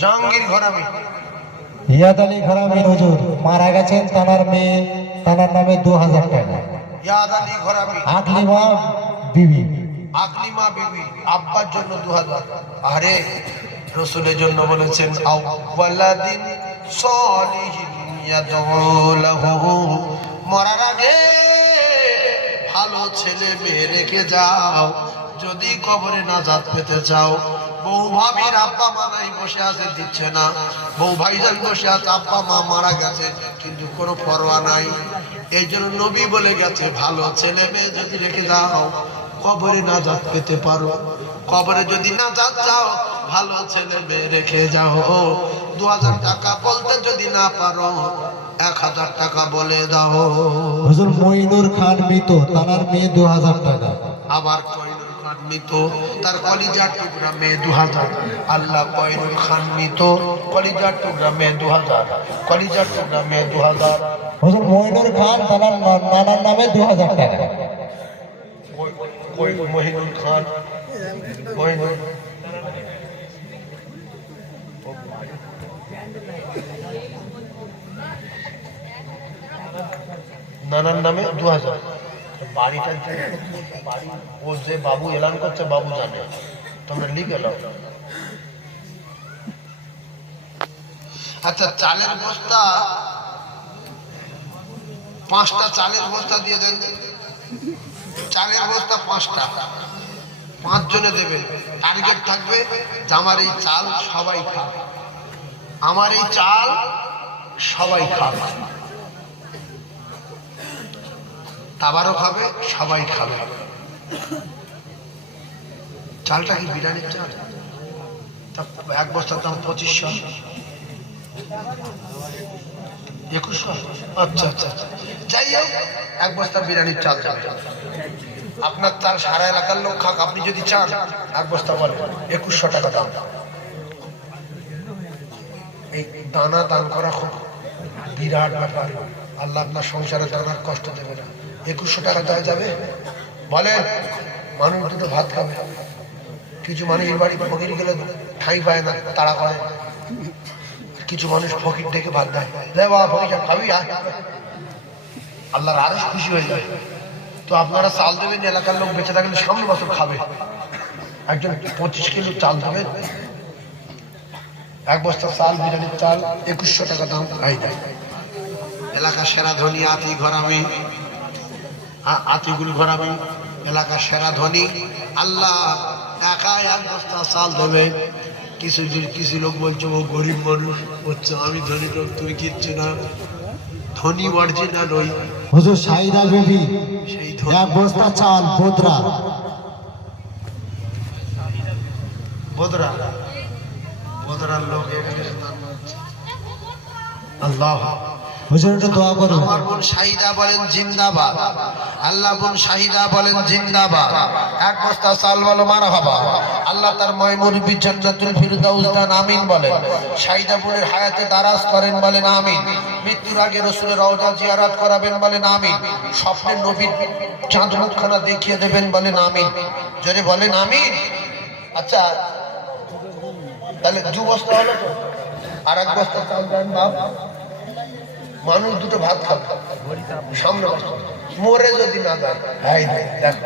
জাহাঙ্গীর ঘরামি। ইয়াদ আলী ঘরামি হুজুর মারা গেছেন, তানার মেয়ে তানার নামে 2000 টাকা। ইয়াদ আলী ঘরামি। আকলিমা বিবি। আকলিমা বিবি আব্বার জন্য 2000। আরে রাসূলের জন্য বলেছেন আওয়ালাদিন সলিহিন ইয়াদউলাহু, মরার আগে ভালো ছেলে মেয়ে রেখে যাও যদি কবরে নাজাত পেতে চাও। বউ ভাবির আব্বা মা নাই, বসে আছে দিচ্ছে না। বউ ভাইজান বসে আছে, আব্বা মা মারা গেছে কিন্তু কোনো পরোয়া নাই। এই জন্য নবী বলে গেছে ভালো ছেলে মেয়ে যদি রেখে যাও কবরে নাজাত পেতে পারো। কবরে যদি নাজাত চাও ভালো ছেলে মেয়ে রেখে যাও। 2000 টাকা বলতে যদি না পারো 1000 টাকা বলে দাও। হুজুর মঈনুর খান মৃত, তানার মেয়ে 2000 টাকা। আবার কয়নুর খান মৃত, তার কলিজার টুকরা মেয়ে 2000। আল্লাহ কয়নুর খান মৃত, কলিজার টুকরা মেয়ে 2000, কলিজার টুকরা মেয়ে 2000। হুজুর মঈনুর খান তানার নানার নামে 2000 টাকা। মহিনুল খান, মহিনুল নানার নামে 2000। বাড়িটা বাড়ি ও যে বাবু এলান করছে বাবু জানে, তোমরা লিখে নাও। আচ্ছা চালের বস্তা 5টা চালের বস্তা দিয়ে দেন। চালের বস্তা 5টা, 5 জনে দেবেন। টার্গেট থাকবে যে আমার এই চাল সবাই খাবে, আমার এই চাল সবাই খাবে, তাবারও খাবে, সবাই খাবে। চালটা কি বিরিয়ানির চাল? এক বস্তার দাম 2500, 2100। আচ্ছা আচ্ছা আচ্ছা, যাই হোক এক বস্তা বিরিয়ানির চাল যাবে। আপনার চাল সারা এলাকার লোক খাক, আপনি যদি চান এক বস্তা বলেন 2100 টাকা দাম। এই দানা দান করা খুব বিরাট ব্যাপার। আল্লাহ আপনার সংসারে দানার কষ্ট দেবে না। 2100 টাকা দেওয়া যাবে? বলেন, মানুষ দুটো ভাত খাবে। কিছু মানুষের বাড়ি ফকির গেলে ঠাঁই পায় না, তাড়া করে। কিছু মানুষ ফকির ডেকে ভাত দেয়, বাবা ফকির সাহেব খাবি? আল্লাহর আরো খুশি হয়ে যায়। তো আপনারা চাল দেবেন, এলাকার লোক বেঁচে থাকলে সামনে বছর খাবে। একজন 25 কিলো চাল দেবেন, এক বস্তা চাল বিরিয়ানির চাল 2100 টাকা দাম। এলাকার সেরা ধনী আতি ঘরামি, আতিগুল ঘরামি এলাকার সেরা ধনী। আল্লাহ একা এক বস্তা চাল দেবে। কিছু লোক বলছে ও গরিব মানুষ হচ্ছে, আমি ধনী লোক, তুমি কিচ্ছু না। ধনী অরিজিনাল ওই হুজুর সাইদা বিবি সেই এক বস্তা চাল বোদরা। বদরা বদরার লোক এখানে। আল্লাহ হুজুর একটু দোয়া করুন। আমার বোন শাহিদা বলেন জিন্দাবাদ। আল্লাহ বোন শাহিদা বলেন জিন্দাবাদ। এক বস্তা চাল বলো মারহাবা। আল্লাহ তার ময়মুরবি জান্নাতুল ফিরদাউস দান আমিন বলেন। শাহিদা বোনের হায়াতে দারাজ করেন বলেন আমিন। মৃত্যুর আগে রাসূলের রওজা জিয়ারত করাবেন বলেন আমিন। স্বপ্নে নবীর চাঁদ মুখখানা দেখিয়ে দেবেন বলেন আমিন। জোরে বলেন আমিন। আচ্ছা তাহলে 2 বস্তা হলো তো, আর এক বস্তা চাল দেন বাপ, মানুষ দুটো ভাত খাবে সামনে, মরে যদি না দেয়। দেখ